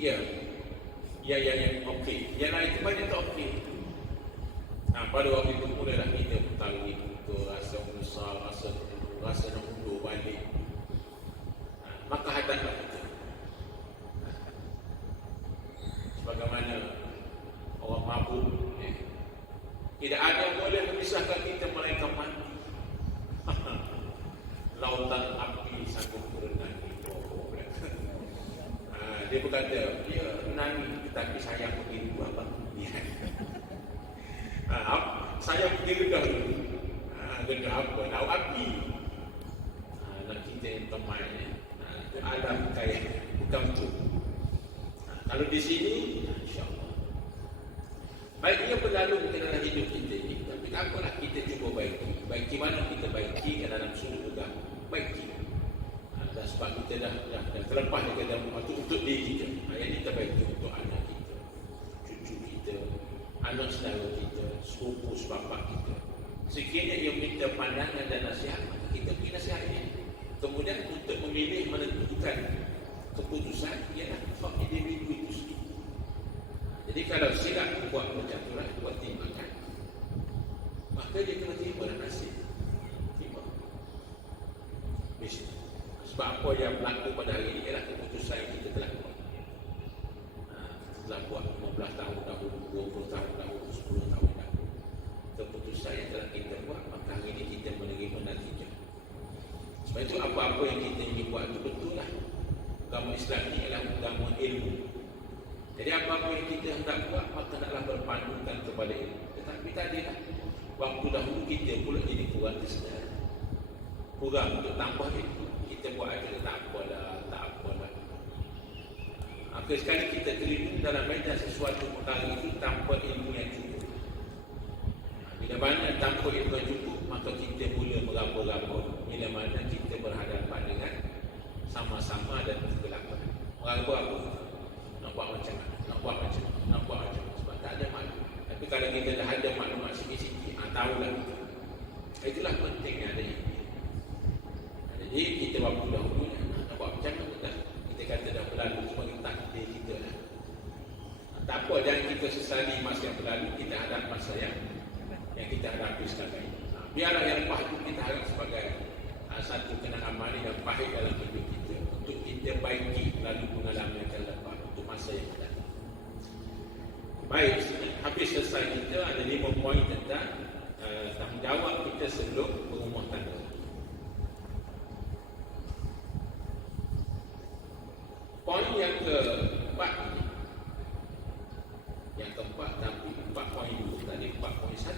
ya. Yang okey. Yang lain itu banyak tak okey. Pada waktu itu mulalah kita mengetahui itu rasa menyesal, rasa nak undur balik. Maka hadaplah kita. Sebagaimana orang mabuk, tidak ada yang boleh memisahkan kita melainkan mati. Lautan api sanggup berenang di bawah. Dia berkata, dia menangis tetapi sayang pergi dulu abang. Saya pergi gedah dulu. Gedah apa? Laut api. Nak kita yang temai. Itu alam kaya. Bukan tu. Kalau di sini, insyaAllah. Baiknya berlalu ke dalam hidup kita ini. Tapi apalah kita cuba baiki. Baiki mana kita baiki ke dalam sudut agama. Baiki. Dan sebab kita dah terlepas daripada untuk diri kita. Yang kita baiki untuk anak kita, cucu kita, anak saudara kita, sepupu sebapak kita. Sekiranya ia minta pandangan dan nasihat, kita beri nasihat dia. Kemudian untuk memilih menentukan keputusan ialah hak individu itu sendiri. Jadi kalau silap buat percaturan, buat timbangan, maka dia kena terima dan nasib. Terima. Sebab apa yang berlaku pada hari ini ialah keputusan yang kita telah buat. Kita telah buat 15 tahun dahulu, 20 tahun dahulu, 10 tahun dahulu. Keputusan yang telah kita buat, maka hari ini kita menerima natijah. Sebab itu apa-apa yang kita ingin buat itu betul lah. Agama Islam ini ialah agama ilmu. Jadi apa-apa yang kita hendak buat, maka hendaklah berpandukan kepada ilmu. Tetapi tadilah, waktu dahulu kita pula jadi kurang kesedaran. Kurang untuk tambah itu. Kita buat aja tak apalah. Akhir sekali kita terlibat dalam medan sesuatu perkara itu tanpa ilmu yang cukup. Bila mana tanpa ilmu yang cukup, maka kita mula meraba-raba. Bila mana kita berhadapan dengan sama-sama dan kegelapan. Meraba-raba. Nak buat macam mana? Nak buat macam mana? Sebab tak ada maklum. Tapi kalau kita dah ada maklumat sikit-sikit, tahulah kita. Itulah pentingnya ada ilmu. Jadi kita waktu dahulu nak buat macam mana? Kita kata dah berlalu sebagai takdir kita lah. Tak apa, jangan kita sesali masa yang berlalu. Kita hadap masa yang kita hadapi sekarang ini. Biarlah yang pahit itu kita harap sebagai satu kenangan manis yang pahit dalam hidup kita. Untuk kita baiki lalu pengalaman yang akan lepas untuk masa yang akan datang. Baik, habis selesai kita ada 5 poin tentang tanggungjawab kita sebelum berumah tangga. Poin yang keempat ini, tapi 4 poin dulu, tadi 4 poin 1.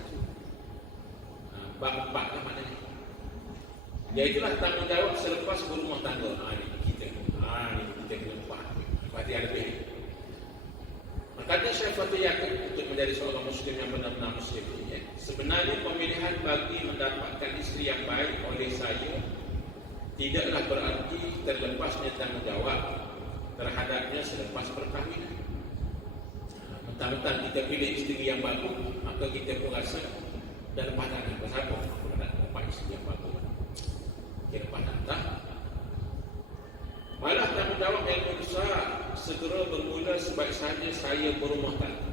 Bab 4 lah maknanya. Iaitulah tanggungjawab selepas berumah tangga. Ini kita kena faham. Berarti ada lebih. Kata Syekh Fatul Yaqin untuk menjadi seorang Muslim yang benar-benar Muslim ini, sebenarnya pemilihan bagi mendapatkan isteri yang baik oleh saya tidaklah berarti terlepasnya tanggungjawab terhadapnya selepas perkahwinan. Mentang-mentang kita pilih isteri yang bagus, maka kita pun rasa dah lepas tangan. Pasal apa? Aku nak dapat isteri yang bagus. Kita lepas tangan. Malah tanggungjawab yang besar segera bermula sebaik saja saya berumah tangga.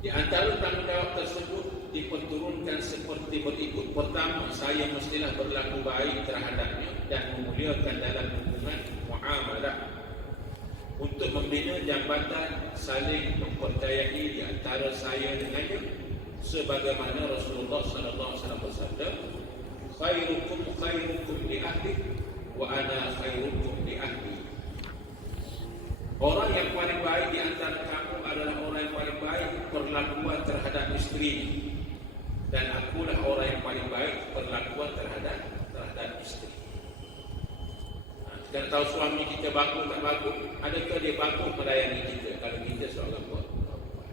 Di antara tanggungjawab tersebut diperturunkan seperti berikut. Pertama, saya mestilah berlaku baik terhadapnya dan memuliakan dalam hubungan muamalah untuk membina jambatan saling mempercayai di antara saya dengannya, sebagaimana Rasulullah sallallahu alaihi wasallam bersabda, khairukum li ahli wa ana khairukum li ahli. Orang yang paling baik di antara kamu adalah orang yang paling baik perlakuan terhadap isteri, dan akulah orang yang paling baik perlakuan terhadap isteri. Kita tahu suami kita bagus tak bagus, adakah dia bagus melayani kita kalau kita seorang perempuan?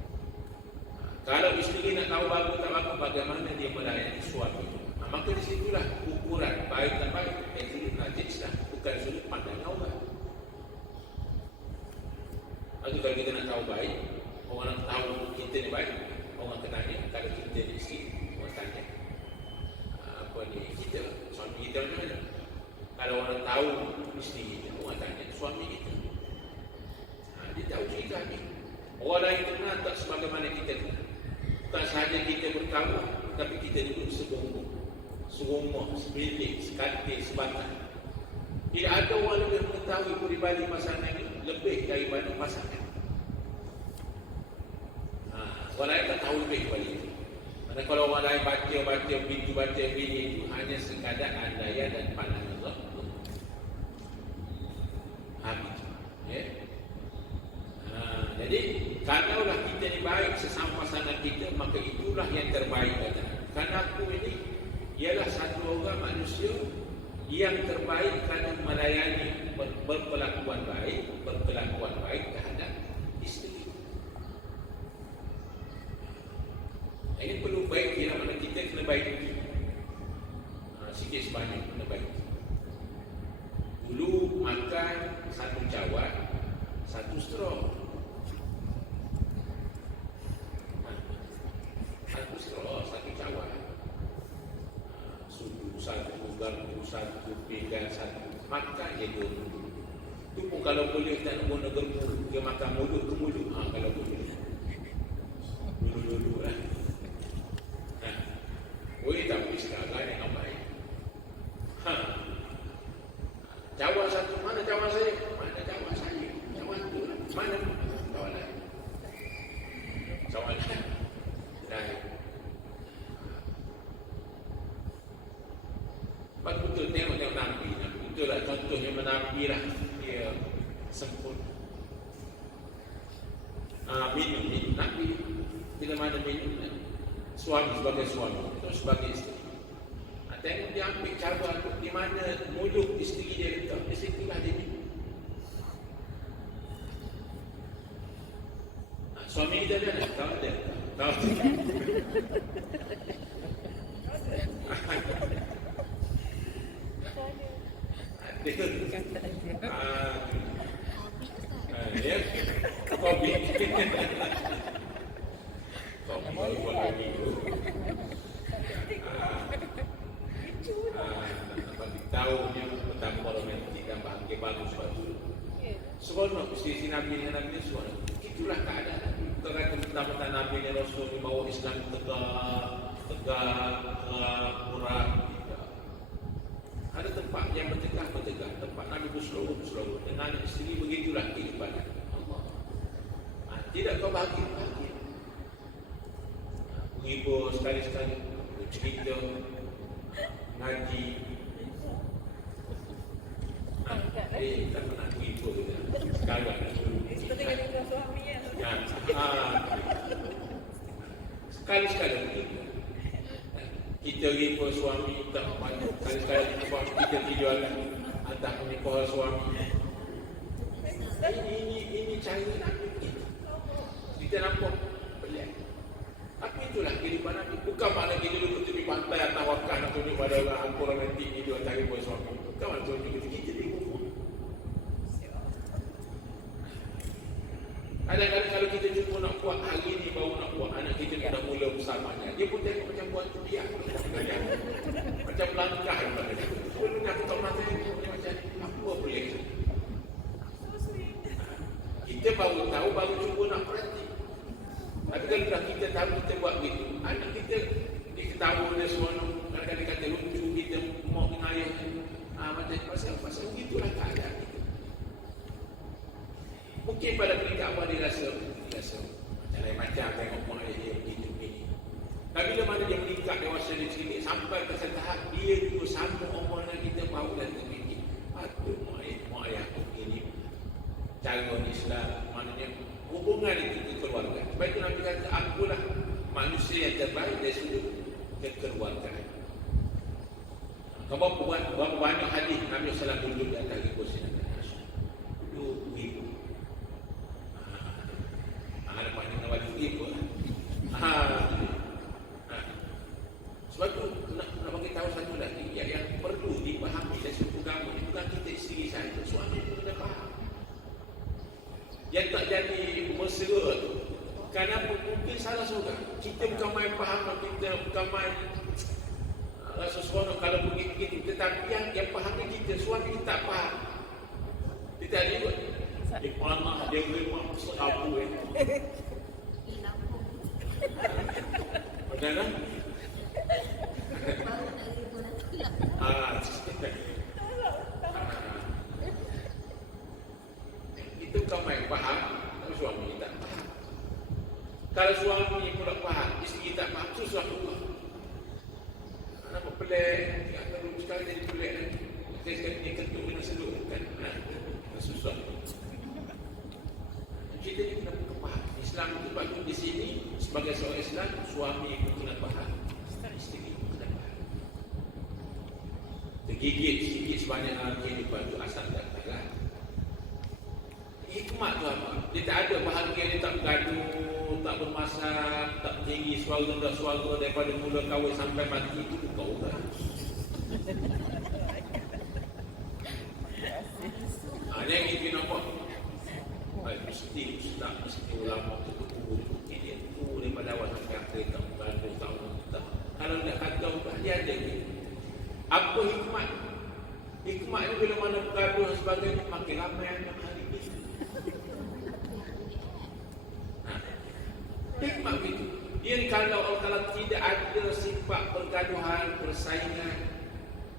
Kalau isteri nak tahu bagus tak bagus, bagaimana dia melayani suami? Maka di situlah ukuran baik tak baik dari sudut najis lah, bukan sudut pandang orang. Lalu kalau kita nak tahu baik, orang nak tahu kita ni baik, orang akan tanya. Kalau kita ni isteri, orang tanya apa ni kita, suami kita macam mana? Kalau orang tahu isteri kita, orang tanya suami kita. Dia tahu cerita ni. Orang lain kenal tak sebagaimana kita kenal. Bukan sahaja kita berkawan, tapi kita duduk serumah, sebilik, sekatil, sebatang. Tidak ada orang yang mengetahui peribadi pasangan ini lebih daripada pasangan. Orang lain tak tahu lebih daripada itu. Mana kalau orang lain baca pintu baca bini itu hanya sekadar andaian dan pandangan Allah. Habis. Ya. Jadi kalaulah kita ni baik sesama pasangan kita, maka itulah yang terbaik kata. Kerana aku ini ialah satu orang manusia yang terbaik kerana melayani berkelakuan baik terhadap isteri. Ini perlu baik bila mana kita kena baik sikit sebanyak kena baik. Dulu makan satu cawan, satu straw. Satu straw, satu cawan. Sudu satu, garpu satu, pinggan satu. Makan je dua. Itu pun kalau boleh tak nak guna garpu, dia makan mulut ke mulut. Kalau boleh. Dulu-dulu lah. Boleh tak boleh sekarang yang abai. Cawan satu, mana cawan saya? Mana cawan saya? Cawan tu lah. Mana cawan lain? Cawan lain. Betul tengok Nabi. Betul lah contohnya Nabi lah. Dia sempurna. Minum Nabi. Bila mana minum suami sebagai suami atau sebagai isteri. Tengok dia ambil cawan di mana mulut isteri dia letak. Di situlah dia minum. Suami kita ada tahu dia. Tahu. Ya, kopi. Kopi buat lagi tu. Bagi tahu yang betapa romantik dan bahagia bagus bagus. Seronok si Nabi dengan Nabi seronok. Itulah keadaan. Bukan kata betapa Nabi dan Rasul bawa Islam tegak, murah. Ada tempat yang bertegak. Tempat Nabi berseluruh. Dengan isteri begitulah kehidupan Allah. Tidak kau bahagia. Menghibur sekali-sekali. Cerita. Ngaji. Tak pernah menghibur kita. Sekarang. Seperti kan dengan suami ya. Sekali-sekali begitu. Kita hibur suami tak banyak. Sekali-sekali suami kita tidur atas menikah suami. Ini cara Nabi kita. Kita nampak pelik. Tapi itulah kehidupan Nabi. Bukan makna kita duduk tepi pantai atas wakaf nak tunjuk pada orang aku romantik ni dia cari buat suami. Bukan makna tunjuk kita di rumah. Kadang-kadang kalau kita jumpa nak buat hari ni baru nak buat, anak kita dah mula besar banyak. Dia pun tengok macam buat tu dia. Macam langkah. Sebelumnya aku tak pernah tengok dia macam apa boleh. Kita baru tahu, baru cuba nak praktik. Tapi kalau kita tahu kita buat begitu, anak kita diketawa dia seronok. Kadang-kadang dia kata lucu, kita mau mengayah. Macam pasal begitulah keadaan kita. Mungkin pada peringkat awal dia rasa macam lain-macam tengok mak dia begitu begini. Tapi bila mana dia meningkat dewasa dia sini sampai ke tahap dia juga sama umur dengan kita baru dah terfikir. Aduh mak ayah aku begini. Cara Islam maknanya hubungan itu kekeluargaan. Sebab itu Nabi kata akulah manusia yang terbaik dari sudut kekeluargaan. Berapa banyak hadis Nabi SAW duduk di atas kursi Nabi Rasul. Duduk ibu. Ada banyak nak bagi ibu. Sebab itu nak bagi tahu satu lagi yang perlu dipahami dari sudut agama ini bukan kita isteri saja, suami pun kena faham. Yang tak jadi mesra tu kerana mungkin salah seorang. Kita bukan main faham, kita bukan main rasa seronok kalau begitu. Tetapi yang faham kita, suami kita tak faham. Dia tak ikut. Dia panas, dia memang serabu Bagaimana? Itu kamu yang paham, tapi suami tak paham. Kalau suami pula paham, isteri tak paham, susah pula. Kenapa pelik? Ya, kalau sekali jadi pelik kan? Sekali dia ketuk kena seluruh kan? Susah. Kita ni kena paham. Islam itu bagus di sini sebagai seorang Islam, suami pun kena paham, isteri pun kena paham. Tergigit sikit sebanyak dalam kehidupan itu asal datanglah. Hikmat tu apa? Dia tak ada bahagia, dia tak bergaduh, tak bermasak, tak tinggi suara daripada mula kahwin sampai mati, itu bukan orang. Yang kita nampak mesti ustaz, mesti ulama tu dia tu daripada awal sampai akhir tak bergaduh, tak bergaduh. Kalau nak kata dia ada ni. Apa hikmat? Hikmat ni bila mana bergaduh dan sebagainya, makin ramai anak hari ni. Hikmat begitu. Dia kalau tidak ada sifat pergaduhan, persaingan,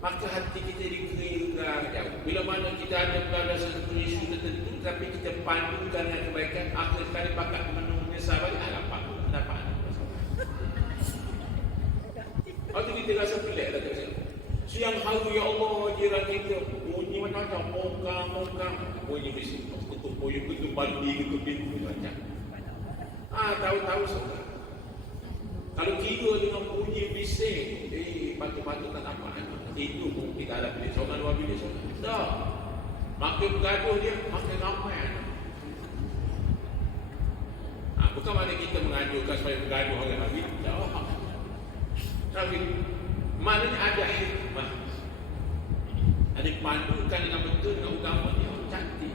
maka hati kita dikira jauh. Bila mana kita ada berada satu isu tertentu, tapi kita pandukan dengan kebaikan, akhir sekali bakat menyesal balik, dapat waktu kita rasa pelik tak tak. Siang hari ya Allah jiran kita bunyi macam mongkang bunyi bising, ketuk puyuh, ketuk bandi, ketuk pintu macam. Tahu-tahu sudah. Kalau kira dengan bunyi bising, patut-patut tak nampak. Itu pun kita ada bilik seorang, dua bilik seorang. Tak. Makin bergaduh dia, makin ramai. Bukan mana kita menganjurkan supaya bergaduh orang lagi. Tak. Tapi maknanya ada hikmah. Ada pandukan dengan betul dengan agama dia cantik.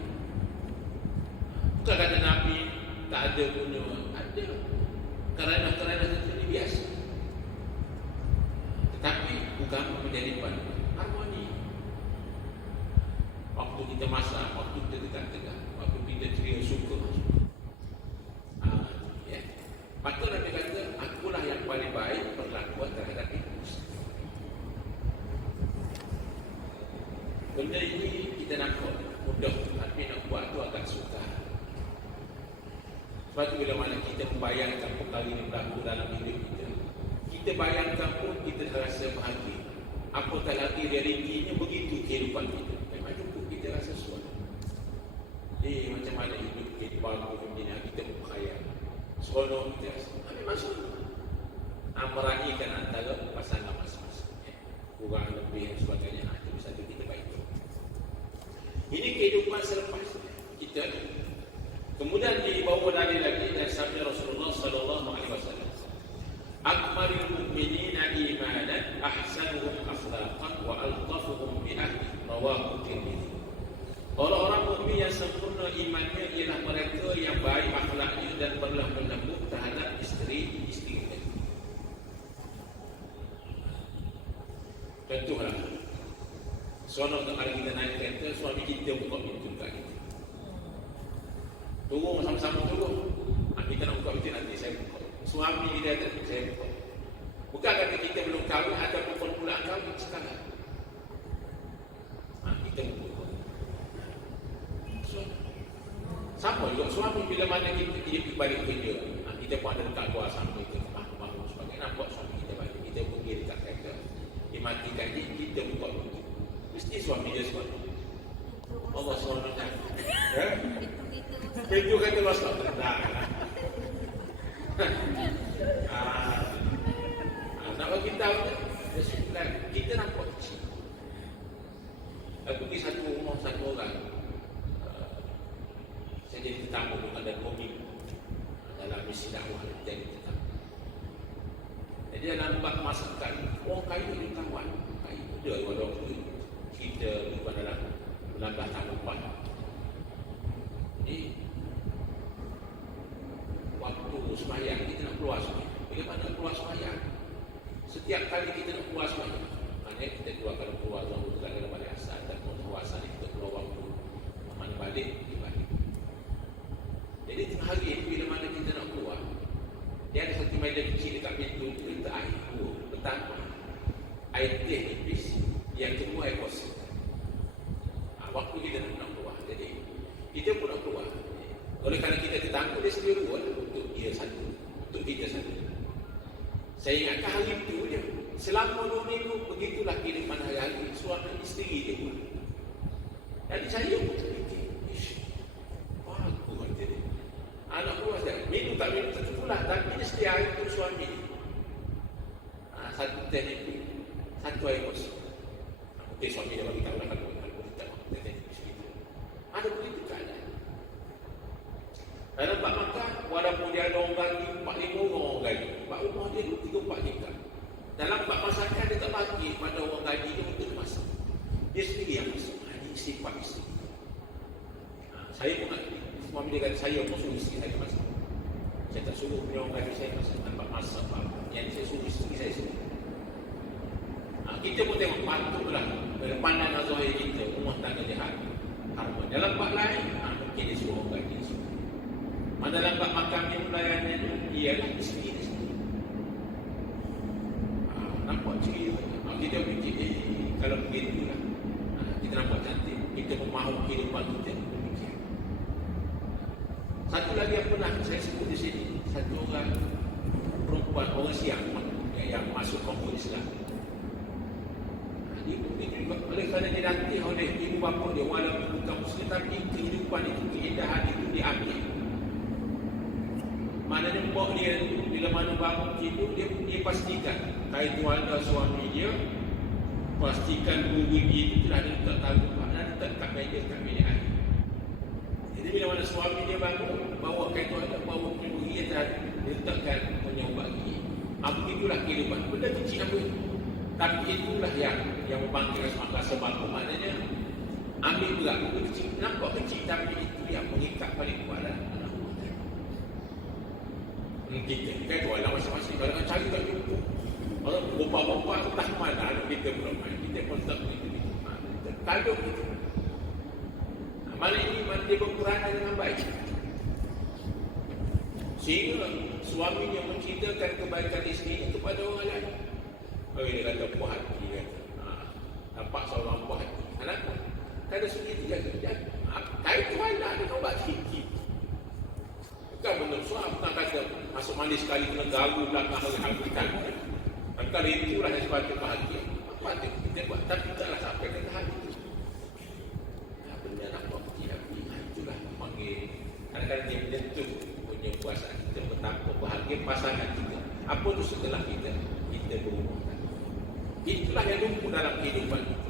Bukan kata Nabi tak ada punya, ada. Kerana itu biasa. Tetapi agama menjadi panduan harmoni. Waktu kita masak, waktu kita tegak-tegak, waktu kita ceria suka. Maka Nabi kata, akulah yang paling baik perlakuan terhadap ibu. Benda ini kita nampak mudah, tapi nak buat tu agak sukar. Sebab tu bila mana kita membayangkan perkara yang berlaku dalam hidup kita, kita bayangkan pun kita terasa bahagia. Apatah lagi realitinya begitu kehidupan kita. Memang cukup kita rasa suara. Macam mana hidup kita bagus dunia kita berkhayal. Seronok kita rasa. Memang seronok. Meraihkan antara pasangan masing-masing. Kurang lebih dan sebagainya. Itu satu kita baik. Ini kehidupan selepas kita. Kemudian dibawa lagi dan sabda Rasulullah sallallahu alaihi wasallam. Akmalul mu'minina imanan ahsanuhum akhlaqan wa altafuhum bi ahli, rawahu Tirmidzi. Orang-orang mukmin yang sempurna imannya ialah mereka yang baik akhlaknya dan berlemah lembut terhadap isteri-isteri mereka. Contohlah, seronok tak kali kita naik kereta, suami kita buka pintu kat kita. Turun sama-sama turun. Kita nak buka pintu nanti saya buka. Suami dia kata saya buka. Bukan kata kita belum kahwin ataupun permulaan kahwin sekarang. Kita buka. Sama juga suami bila mana kita balik kerja, kita pun ada dekat luar sama kita bangun sebagai nampak suami kita balik, kita pergi dekat kereta, dimatikan kita buka pintu, mesti suami dia sebab Allah SWT pintu kata masuk nak bagi tahu kita nampak kecil. Aku pergi satu rumah satu orang, saya jadi tetamu dengan ada 2 minggu dalam misi dakwah jadi tetamu. Jadi dalam bab masakan, orang kaya ni kawan, kaya muda waktu kita bukan dalam 19 tahun lepas. Jadi waktu sembahyang kita nak keluar sembahyang. Bila mana keluar sembahyang, setiap kali kita nak keluar sembahyang, maknanya kita keluar zuhur dalam balik asar dan puasa ni kita keluar waktu mana balik di balik. meja kecil dekat pintu itu kita air. Pertama, air teh nipis. Yang kedua, air kosong. Waktu kita nak keluar. Jadi, kita pun nak keluar. Oleh kerana kita ditangguh, dia sendiri buat untuk dia satu. Untuk kita satu. Saya ingatkan hari itu dia. Selama 2 minggu, begitulah kehidupan hari-hari. Suami isteri dia buat. Jadi saya pun terfikir. Bagus jadi. Anak keluar saya. Minum tak minum tentulah. Tapi dia setia air untuk suami dia. Satu teh nipis. Satu air kosong. Mungkin suami dia bagi tahu lah kalau kita teh nipis gitu. Ada begitu keadaan. Dalam bak makan, walaupun dia ada orang gaji, 4-5 orang gaji. Bak rumah dia 3-4 juta. Dalam bak masakan dia tak bagi pada orang gaji dia untuk dia masak. Dia sendiri yang masak. Ini sifat isteri. Saya pun nak, suami dia kata, saya pun suruh isteri saya masak. Saya tak suruh punya orang gaji saya masak. Nampak masak apa. Yang saya suruh isteri saya sendiri. Kita pun tengok patutlah dari pandangan zahir kita, rumah tangga dia harmoni. Dalam bak lain, mungkin dia suruh orang gaji semua. Dalam bab makan minum layannya itu ialah isteri dia sendiri. Nampak cerita. Kita fikir, kalau begitulah kita nampak cantik. Kita memahami kehidupan kita demikian. Satu lagi yang pernah saya sebut di sini, satu orang perempuan, orang Siam yang masuk komunis Islam. Dia begitu juga oleh kerana dia nanti oleh ibu bapa dia walaupun bukan Muslim, tapi kehidupan itu, keindahan itu diambil. Maknanya mak dia bila mana bangun tidur, dia pastikan kait keluarga suami dia, pastikan bulu gigi itu telah letak tahu, maknanya letak kat meja air. Jadi bila mana suami dia bangun, bawa kait keluarga, bawa bulu gigi, dia letakkan penyumbang gigi. Begitulah kehidupan. Benda kecil apa itu? Tapi itulah yang membangkitkan semangat sebab maknanya ambil berat. Kecil, nampak kecil, tapi itu yang mengikat paling kuat dalam kita tu adalah masing-masing kalau cari tak jumpa orang bapa-bapa entah mana kita belum main kita pun tak begitu kalau kita mana ini mana dia berperanan dengan baik sehingga suaminya menceritakan kebaikan isteri kepada orang lain. Dia kata puas hati dia nampak seorang puas hati kenapa? Kerana segitu jaga kait tu ada dia kau buat sikit. Bukan benar suami bukan kata masuk mandi sekali kena garu belakang hari-hari. Kalau itulah yang sepatutnya bahagia. Apa tu kita buat tapi taklah sampai ke tahap itu. Benda nampak kecil tapi itulah panggil. Kadang-kadang dia menyentuh punya puasaan kita betapa bahagia pasangan kita. Apa tu setelah kita berumah tangga. Itulah yang lumpuh dalam kehidupan kita.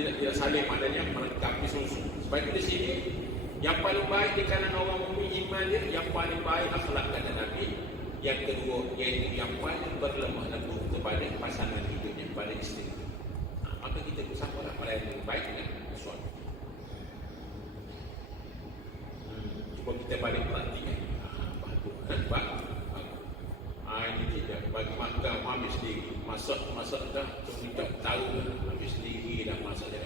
Tidak saling maknanya melengkapi susu. Sebab itu di sini yang paling baik di kalangan orang mukmin iman dia, yang paling baik akhlak kata Nabi. Yang kedua iaitu yang paling berlemah lembut kepada pasangan hidupnya, kepada isteri. Maka kita bersamalah pada yang lebih baik dengan suami. Cuba kita balik perhatikan. Bagus. Ini tidak bagi makan habis sendiri. Masak dah, cuma tahu dah habis sendiri dah masak dah.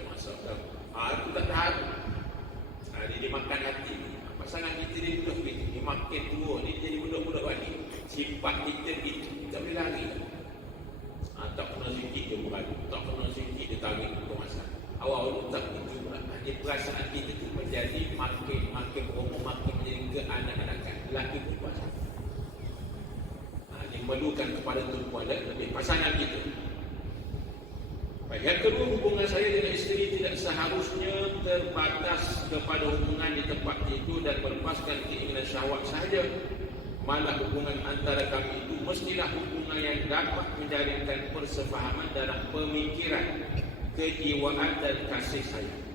Itu tak tahan. Dia makan hati. Pasangan kita dia budak begitu. Dia makin tua, dia jadi budak-budak balik. Sifat kita begitu. Kita boleh lari. Tak kena sikit dia beradu. Tak kena sikit dia tarik untuk masak. Awal-awal tak begitu pula. Dia perasaan kita tu menjadi makin berumur, makin menjadi keanak-anakan. Lelaki perempuan. Dia memerlukan kepada perempuan dan lebih pasangan kita. Baik, yang kedua, hubungan saya dengan isteri tidak seharusnya terbatas kepada hubungan di tempat tidur dan melepaskan keinginan syahwat sahaja. Malah hubungan antara kami itu mestilah hubungan yang dapat menjalinkan persefahaman dalam pemikiran, kejiwaan dan kasih sayang.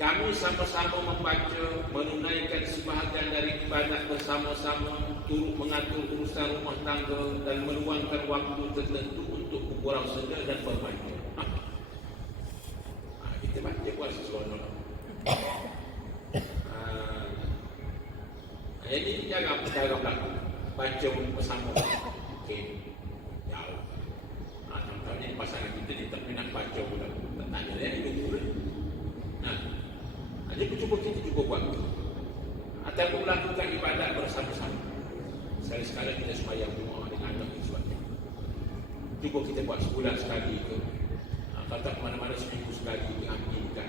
Kami sama-sama membaca, menunaikan sebahagian dari ibadat bersama-sama, turut mengatur urusan rumah tangga dan meluangkan waktu tertentu untuk bergurau senda dan bermain. Kita baca buat sesuatu. Jadi jangan berlaku. Baca bersama. Okey. Jauh. Contohnya pasangan kita ni tak nak baca pula. Tak tanya dia ni betul. Jadi cuba kita buat. ataupun melakukan ibadat bersama-sama. Sekali-sekala kita sembahyang Jumaat dengan anak sebagainya. Cuba kita buat sebulan sekali ke, kata mana-mana seminggu sekali ke, ambilkan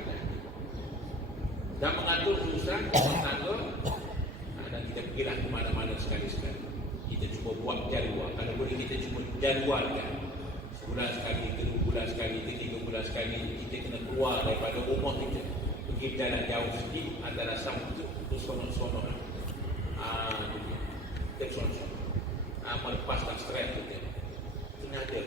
dan mengatur urusan rumah tangga, dan kita pergilah ke mana-mana sekali-sekali. Kita cuba buat jadual. Kalau boleh kita cuba jadualkan sebulan sekali, 2 bulan sekali, 3 bulan sekali. Kita kena keluar daripada rumah kita, pergi jalan jauh sikit, antara sang untuk sonok-sonok. Kita sonok-sonok, melepaskan stres kita. Kena ada,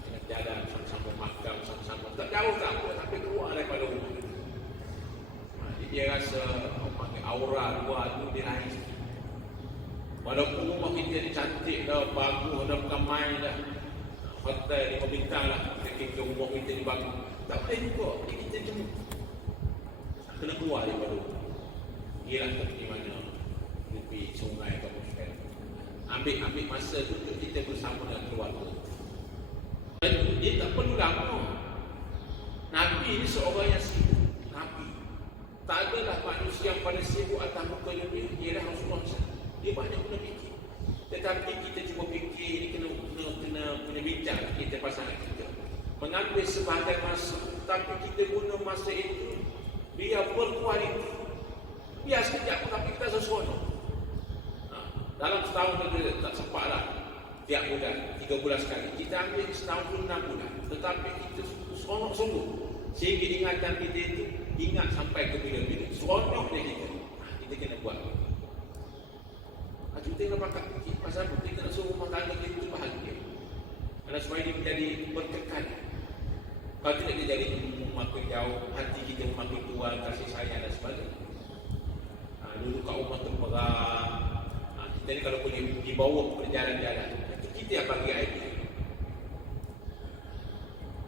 kena jalan sama-sama, makan sama-sama, tak jauh tak apa, tapi keluar daripada rumah. Dia rasa aura luar tu dia naik. Walaupun rumah kita ni cantik dah, bagus dah, bukan main dah, hotel 5 bintang lah, kita rumah kita ni bagus, tak boleh juga. Kita cuma kena keluar daripada rumah. Ialah pergi mana, tepi sungai atau muskan, ambil masa tu untuk kita bersama dengan keluarga. Dan dia tak perlu lama. Nabi ni seorang yang sibuk. Nabi tak adalah manusia yang paling sibuk atas muka dunia. Ialah Rasulullah SAW. Dia banyak guna fikir. Tetapi kita cuba fikir ni kena bincang kita pasangan kita. Mengambil sebahagian masa, tapi kita guna masa itu biar berkualiti. Biar sekejap tapi kita seronok. Dalam setahun kita tak sempat lah. Tiap bulan, 3 bulan sekali. Kita ambil setahun pun 6 bulan. Tetapi kita seronok sungguh. Sehingga ingatan kita itu ingat sampai ke bila-bila. Seronok dia kita. Kita kena buat. Kita kena pakat fikir. Pasal kita nak suruh rumah tangga kita itu bahagia. Kerana supaya dia menjadi berkekal. Kalau tidak dia jadi makin jauh, hati kita makin tua, kasih sayang dan sebagainya. Dulu kat rumah terperang. Kita ni kalau boleh dibawa berjalan-jalan, itu kita yang bagi idea.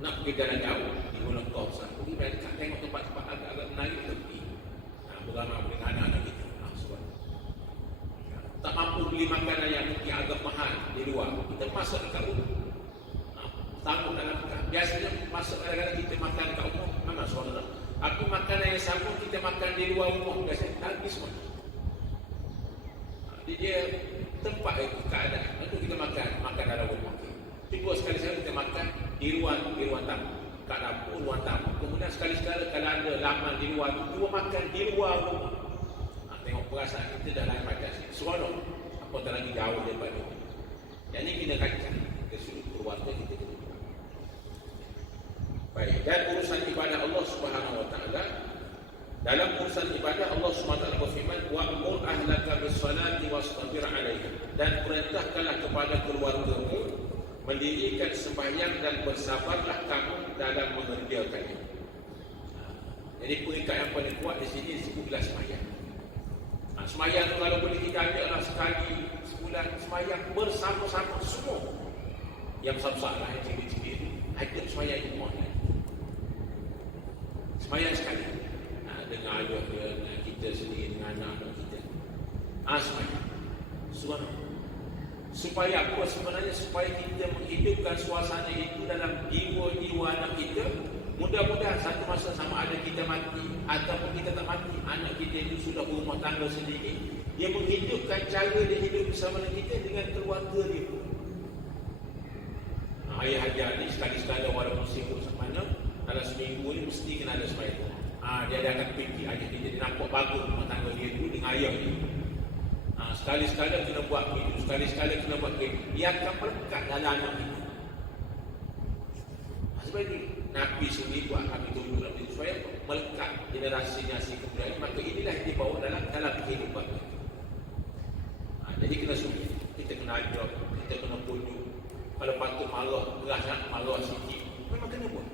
Nak pergi jalan jauh, di Gunung Kawasan, pergi dekat tengok tempat-tempat agak-agak menarik tepi. Bersama dengan anak-anak kita. Tak mampu beli makanan yang mungkin agak mahal di luar, kita masak dekat rumah. Tangguh dalam pekan. Biasanya masak kadang-kadang kita makan dekat rumah, memang suara. Tapi makanan yang sama kita makan di luar rumah, biasanya habis semua. Jadi dia tempat itu keadaan. Lalu kita makan dalam rumah. Cuba sekali-sekala kita makan di ruang tamu, kat dapur, ruang tamu. Kemudian sekali-sekala kalau ada laman di luar, cuba makan di luar rumah. Tengok perasaan kita dah lain macam ni. Seronok. Apatah lagi jauh daripada itu. Yang ini kita kaitkan ke sudut keluarga kita. Baik. Dan urusan ibadah Allah Subhanahu Wa Taala, dalam urusan ibadah Allah Subhanahu Wa Taala berfirman, wa'mur ahlaka bis-salati wastabir 'alaiha. Dan perintahkanlah kepada keluargamu mendirikan sembahyang dan bersabarlah kamu dalam mengerjakannya. Jadi peringkat yang paling kuat di sini disebutlah sembahyang. Sembahyang tu kalau boleh kita ambil sekali sebulan, sembahyang bersama-sama semua. Yang besar-besar lah, yang cikgu-cikgu itu ada sembahyang di rumahnya. Sembahyang sekali. Dengan ayah dia, dengan kita sendiri, dengan anak-anak kita. Sembahyang. Subhanallah. Supaya apa sebenarnya? Supaya kita menghidupkan suasana itu dalam jiwa-jiwa anak kita. Mudah-mudahan satu masa sama ada kita mati ataupun kita tak mati, anak kita itu sudah berumah tangga sendiri. Dia menghidupkan cara dia hidup bersama dengan kita dengan keluarga dia. Ayah ajar ni sekali-sekala walaupun sibuk mana, dalam seminggu ni mesti kena ada sembahyang. Dia akan fikir ayah dia, dia nampak bagus rumah tangga dia dulu dengan ayah dia. Sekali-sekala kena buat begitu, sekali-sekala kena buat begitu. Dia akan melekat dalam anak kita. Sebab itu Nabi sendiri buat kami tunjuk dalam itu supaya melekat generasi-generasi kemudian. Maka inilah yang dibawa dalam kehidupan kita. Jadi kena sungguh, kita kena ajar, kita kena tunjuk. Kalau patut marah, gerah marah sikit, memang kena buat.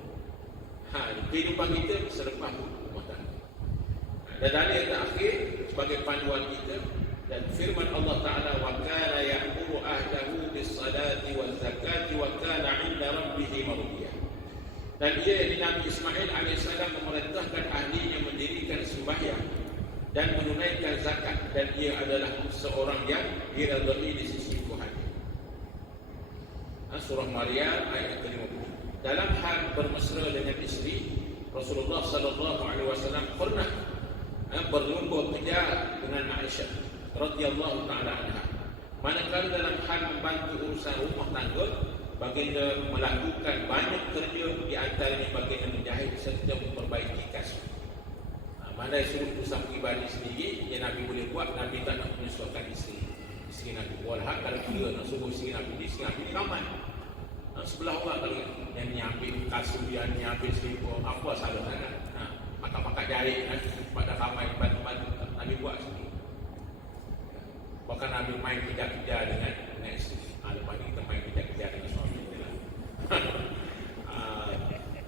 Kehidupan kita selepas rumah tangga. Dan dalil yang terakhir sebagai panduan kita, dan firman Allah Ta'ala, wa kana ya'muru ahlahu bis-salati waz-zakati wa kana 'inda rabbih mardiya. Dan ia Nabi Ismail AS memerintahkan ahlinya mendirikan sembahyang dan menunaikan zakat, dan ia adalah seorang yang diridai di sisi Tuhan. Surah Maryam ayat ke-50. Dalam hal bermesra dengan isteri, Rasulullah sallallahu alaihi wasallam pernah berlumba kejar dengan Aisyah radhiyallahu taala anha. Manakala dalam hal membantu urusan rumah tangga, baginda melakukan banyak kerja, di antaranya baginda menjahit serta memperbaiki kasut. Mana suruh urusan pribadi sendiri yang Nabi boleh buat, Nabi tak nak menyesuaikan isteri Nabi. Walhal kalau kira nak suruh isteri Nabi ni ramai. Sebelah orang kalau yang ni ambil kasut, yang ni ambil selipar, apa salah sangat. Pakai jari pada ramai bantu-bantu Nabi buat sendiri. Bahkan Nabi main kejar-kejar dengan isteri. Lepas ni kita main kejar-kejar dengan suami kita lah.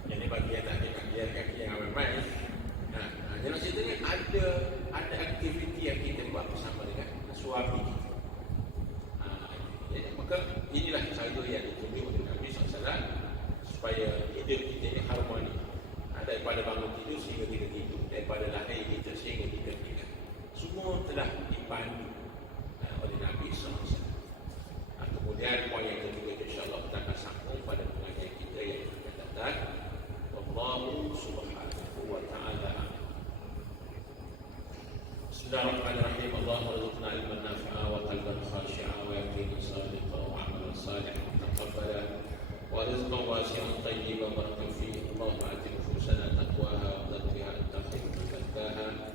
Jadi bagi yang tak kejar kaki yang ramai-ramai. Dalam cerita ni ada aktiviti yang kita buat bersama dengan suami kita. Maka inilah cara yang ditunjuk oleh Nabi SAW supaya hidup kita ini harmoni. Daripada bangun tidur sehingga kita tidur, daripada lahir kita sehingga kita meninggal, semua telah dipandu oleh Nabi SAW. Kemudian poin yang ketiga, insyaAllah kita akan sambung pada pengajian kita yang akan datang. Wallahu subhanahu wa ta'ala. Bismillahirrahmanirrahim. Allahumma rzuqna ilman nafi'a wa qalban khashi'a wa yaqinan sadiqan wa amalan salihan mutaqabbala wa rizqan wasi'an tayyiban barakan fihi. Allahumma ati nufusana taqwaha wa zakkiha anta khairul man zakkaha